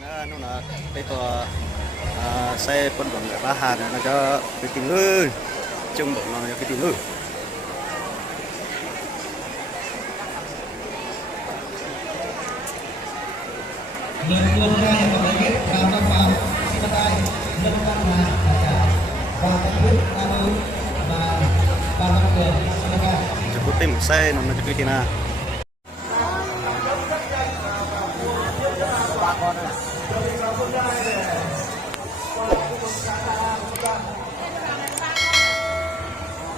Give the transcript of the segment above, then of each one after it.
nó là cái tòa xe quân đội Ba Hà nó cho cái tiền lương chung bộ nó cho cái tiền lương cho có tìm xe nó cho cái tiền nào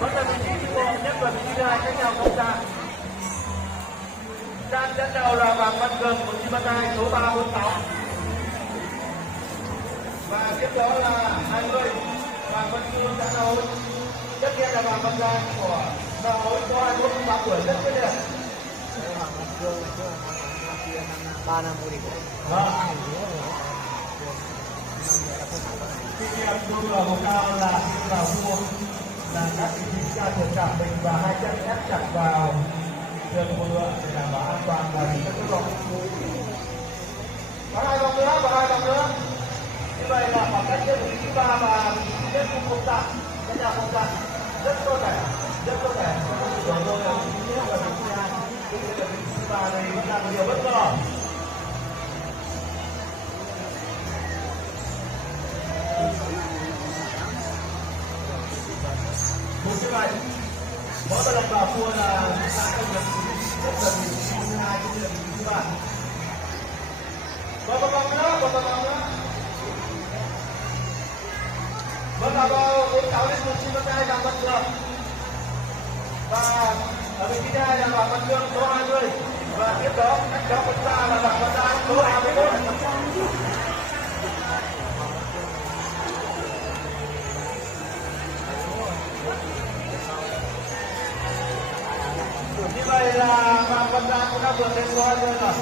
vẫn là vị trí thứ một nhất và vị trí thứ hai cách nhau không xa. Đang dẫn đầu là Vàng Văn Cường của Chi Bát Hai số 346 và tiếp đó là 20 Vàng Văn Cương đã đấu. Tiếp theo là Vàng Văn Giang của đầu hối có 21 tuổi rất quyết liệt. Vàng Văn Cương là trước là 3 năm vô địch. Tiếp theo chúng là màu cao là vào vua là các vị trí tra thường cảm mình và hai chân ép chặt vào đường mưa để đảm bảo an toàn và đi các tốc độ. Và hai vòng nữa. Như vậy là khoảng cách giữa vị trí thứ ba và vị trí thứ nhất không tạm, cái nhà không tạm rất tốt đẹp. Rồi tôi là vị trí nhất và vị trí thứ hai, cũng như là vị trí thứ ba này vẫn là nhiều bất ngờ. Một như vậy, mỗi lần vào cua là ta có được rất là vị trí thứ hai cũng như là vị trí thứ ba. Còn một vòng nữa. Vẫn là vào 46 đến 92 Vàng Văn Cường. Và ở vị trí thứ hai là Vàng Văn Cường số 20 và tiếp đó cách đó một xa là Vàng Văn Giang số 21. Như vậy là Vàng Văn Giang cũng đã vượt lên số 20 rồi.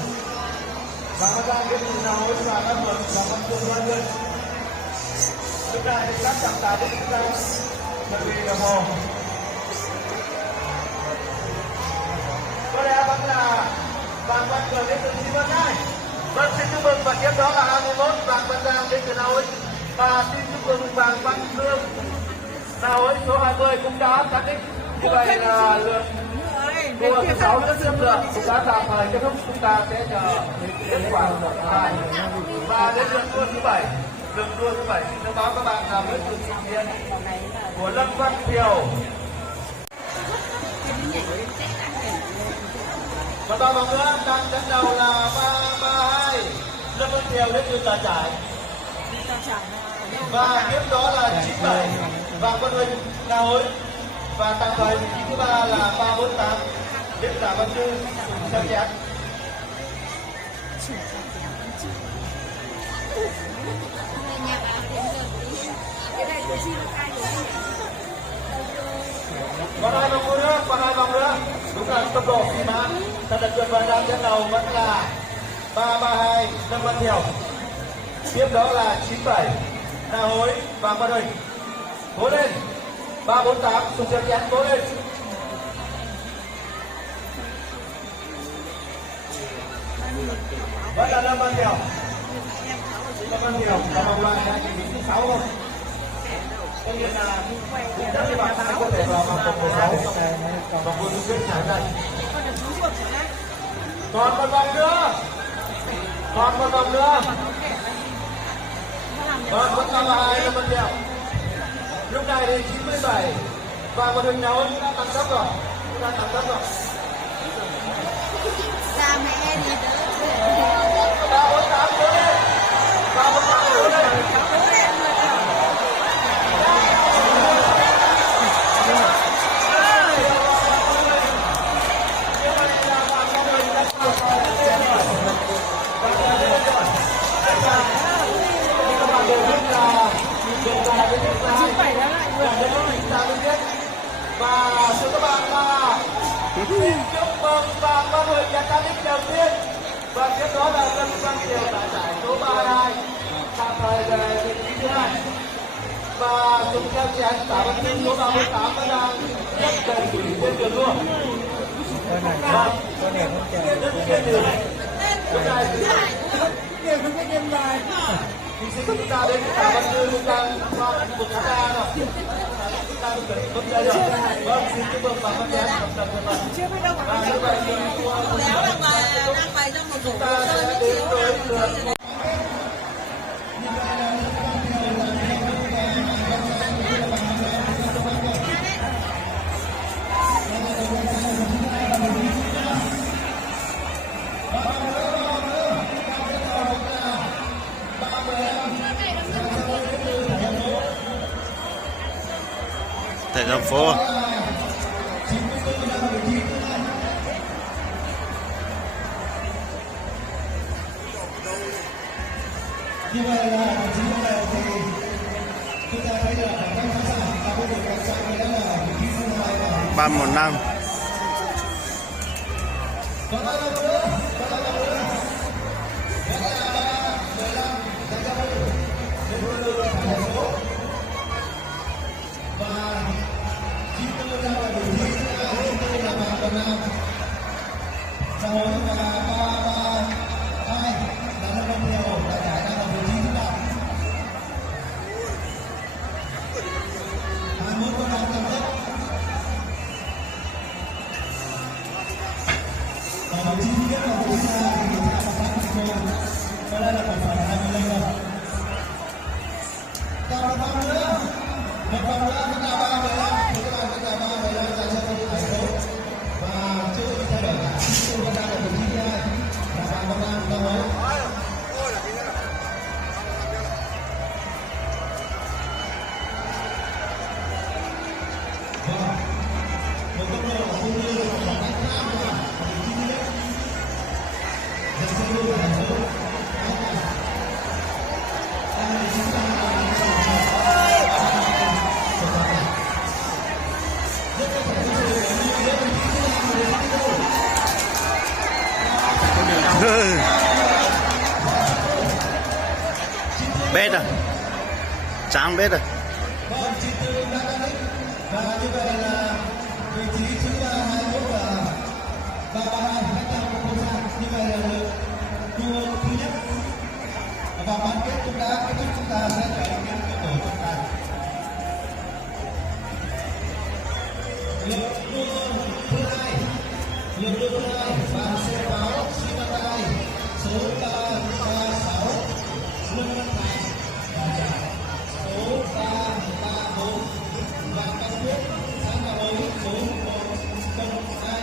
Vàng Văn Giang tiếp tục nào hối và đã vượt Vàng Văn Cường 20. Chúng ta thì các trọng tài đến chúng ta bởi vì đồng hồ. Có lẽ vẫn là Vàng Văn Cường đến từ Chi Bát Hai. Vâng, xin chúc mừng và tiếp đó là 21 Vàng Văn Giang đến từ Na Uy và xin chúc mừng Vàng Văn Cương Na Uy số 20 cũng đã xác định. Như vậy là lượt đua thứ 6 rất xâm lược cũng đã tạm thời kết thúc. Chúng ta sẽ chờ kết quả của hai và đến lượt đua thứ 7. Lượt đua thứ 7 xin thông báo các bạn là với sự trình diễn của Lâm Văn Thiều. Và ba vòng nữa đang dẫn đầu là 332 Lâm Văn Thiều đến từ Tà Trải. Và tiếp đó là 97 Vàng Văn Huỳnh Na Hối. Và tạm thời vị trí thứ ba là 348 đến Tạ Văn Trư Sơn Chén. Còn hai vòng nữa. Đúng là tốc độ phi mã thật là tuyệt vời. Đang dẫn đầu vẫn là 332 Lâm Văn Thiều. Tiếp đó là 97 Na Hối Vàng Văn Huỳnh. Cố lên. 348 Sùng Sơn Chén, cố lên. Vẫn là Lâm Văn Thiều là vòng loại là chỉ vị thứ 6 thôi. Có nghĩa là rất là bạn sẽ có thể vào vòng 16 vòng quân quyết giải này. Còn một vòng nữa. Còn vẫn là 2 Lâm Văn Thiều. Lúc này thì 97 và một hình nào cũng đã tăng tốc rồi. Cha mẹ đi nữa. 348 cố lên. 348 cố lên. Và thưa các bạn là xin chúc mừng Vàng Văn Huỳnh là cán đích đầu tiên và tiếp đó là Lâm Văn Thiều tại giải số 32 tạm thời về vị trí thứ hai và Sùng Sơn Chén Tạ Văn Trư số 38 vẫn đang rất gần trên đường đua. Vâng, chúng ta đến cả văn thư cũng đang qua một chúng ta rồi. Chúng ta được đây rồi. Vâng, xin chúc mừng bà con nhé. Chưa biết đâu mà Như vậy thì léo đang bài trong một chúng ta sẽ đến với lượt Thầy thành phố. như vậy là chính là thì chúng ta thấy là khoảng cách xa ta có thể quan sát đây là vị trí số 2 và 315. Bết à, trắng bết à. và như vậy là vị trí thứ 321 và 332 như vậy là đua thứ nhất và bán kết cũng đã kết thúc, chúng ta sẽ trở đến cái tổ trọng tài. Lượt đua thứ hai và xe báo Simacai số 336 Lương Văn Thành số 334 và Văn Quyết sáng tạo mới số 102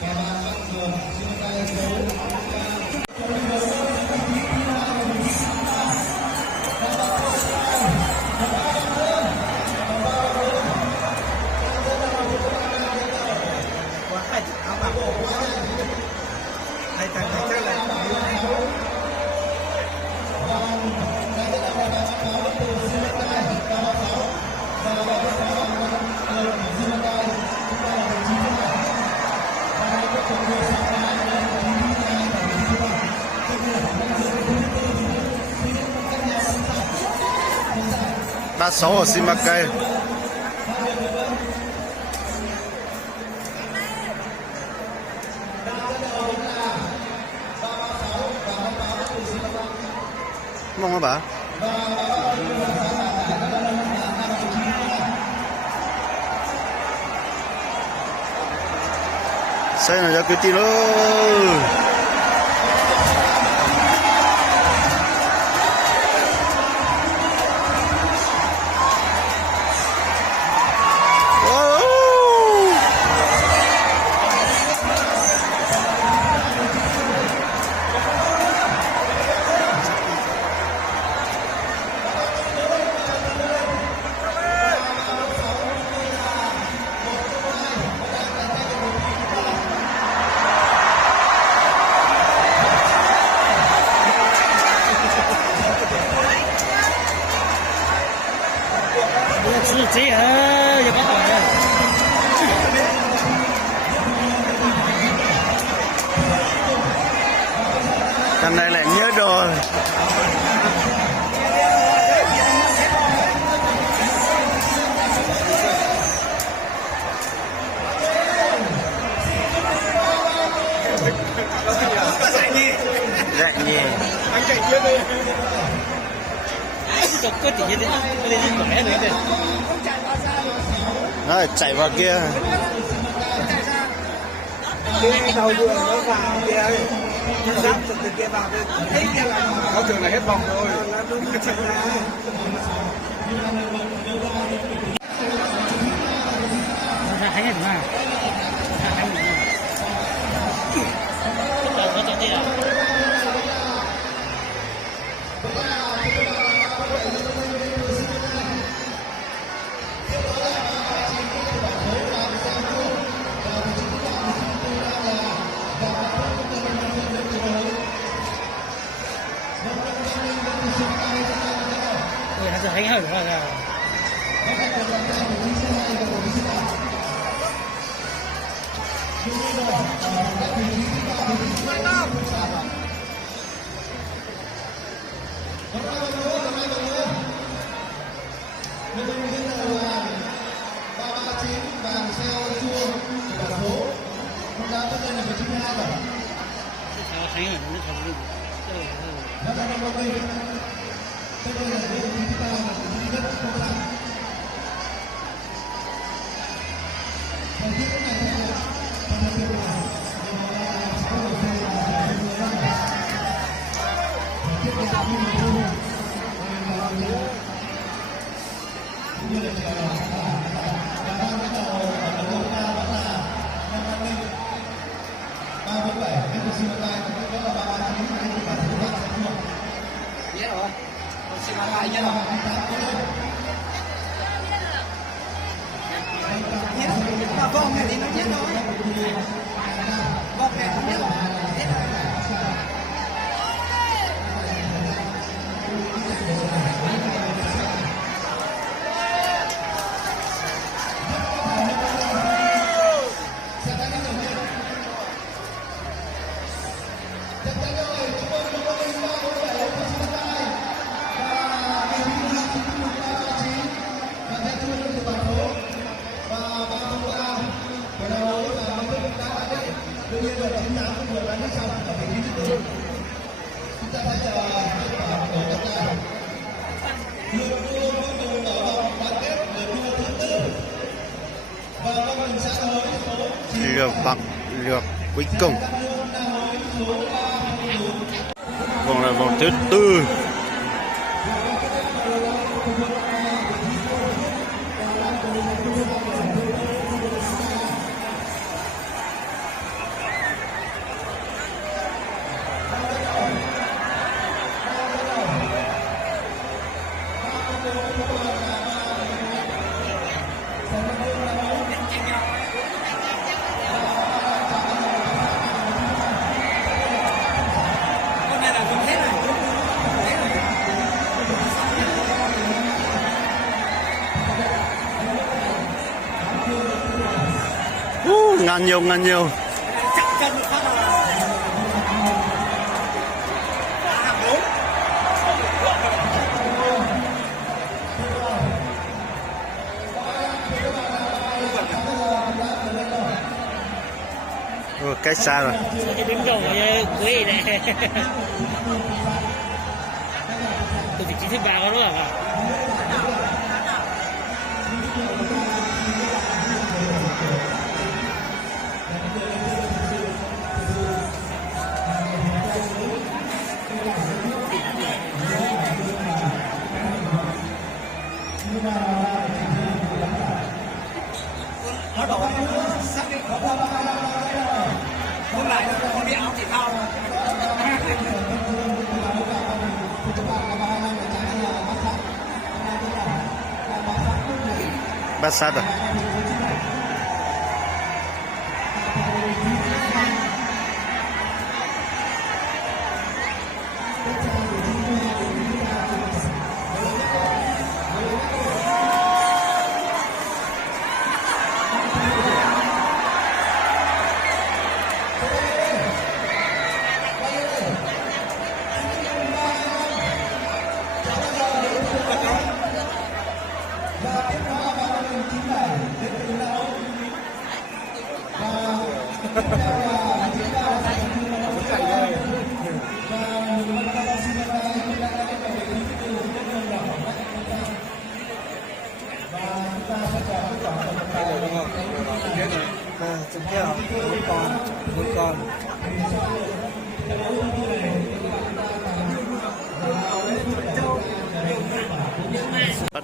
kẻ bạn Văn Cường Simacai số 36 ở Simacai. Mong hả bà? Xe này ra cái tin ơi. Chị ơi, giờ bắt đầu rồi. Hôm nay lại nhớ đồ. Yeah. Anh chạy kia đi. Có chỉ đến lên đi khỏe nữa đây. Nó chạy vào kia. Cái đầu đường nó vào kia ấy. Nó giáp từ kia vào đây. Thấy kia là nó thường là hết vòng rồi. Nó đúng chạy ra. Ra hay nhỉ mà. Có chạy đi à? Nó thấy hơi quá ra. Vòng này thì nó chết rồi. Vòng này không biết rồi. Lượt bậc lượt cuối cùng. Vòng là vòng thứ tư. Ngàn nhiều, ngàn nhiều. Cách xa rồi. Đứng đầu quê này. Từ vị trí thứ 3 có đó à? Nó đổ xác định không lại không đi áo thể thao. Bát sát rồi.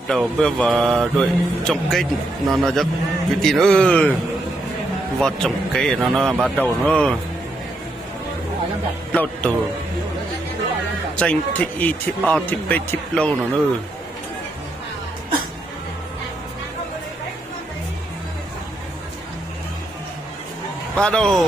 đầu bước vào đội trồng cây nó rất cái tin ơi vào trồng cây nó bắt đầu nó lâu từ tranh thị y thị o thị b thị lâu nó nữa bắt đầu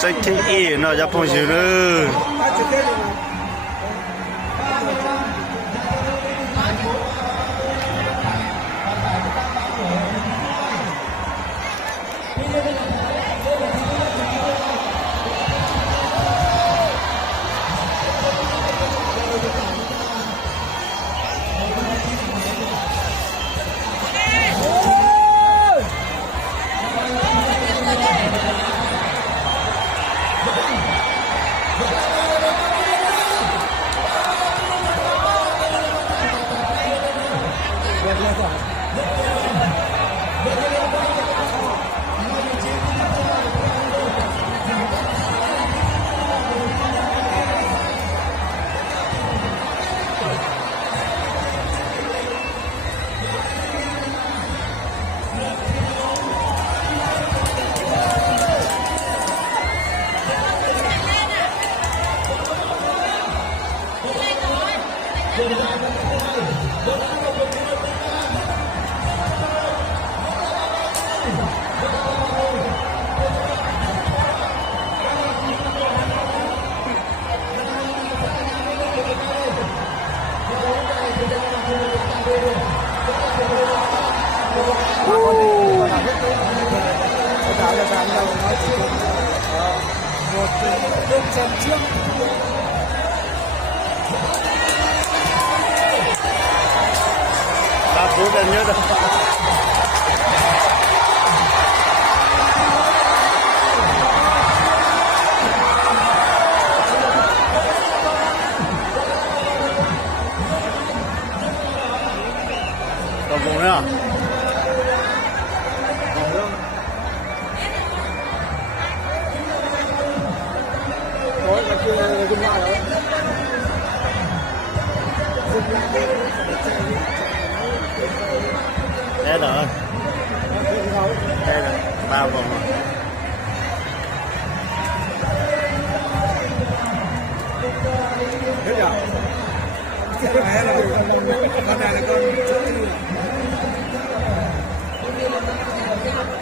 tranh thị y nó ra phong sự nữa bố đã nhớ đâu còn bố nữa à? Rồi mà chưa dừng lại rồi. Dừng lại đi. Thế rồi. Thế rồi. 3 vòng rồi. Thế nhỉ? Thế rồi. Con này là con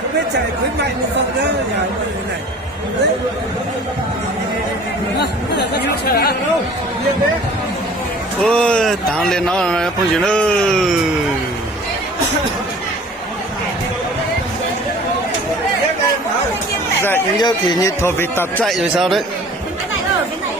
không biết chạy khuyến mại một phần nữa nhà như này. Đấy. Ôi, tao lên nó không chịu nữa. Dạy như thì như thổi vịt tập chạy rồi sao đấy. Cái này ở bên này.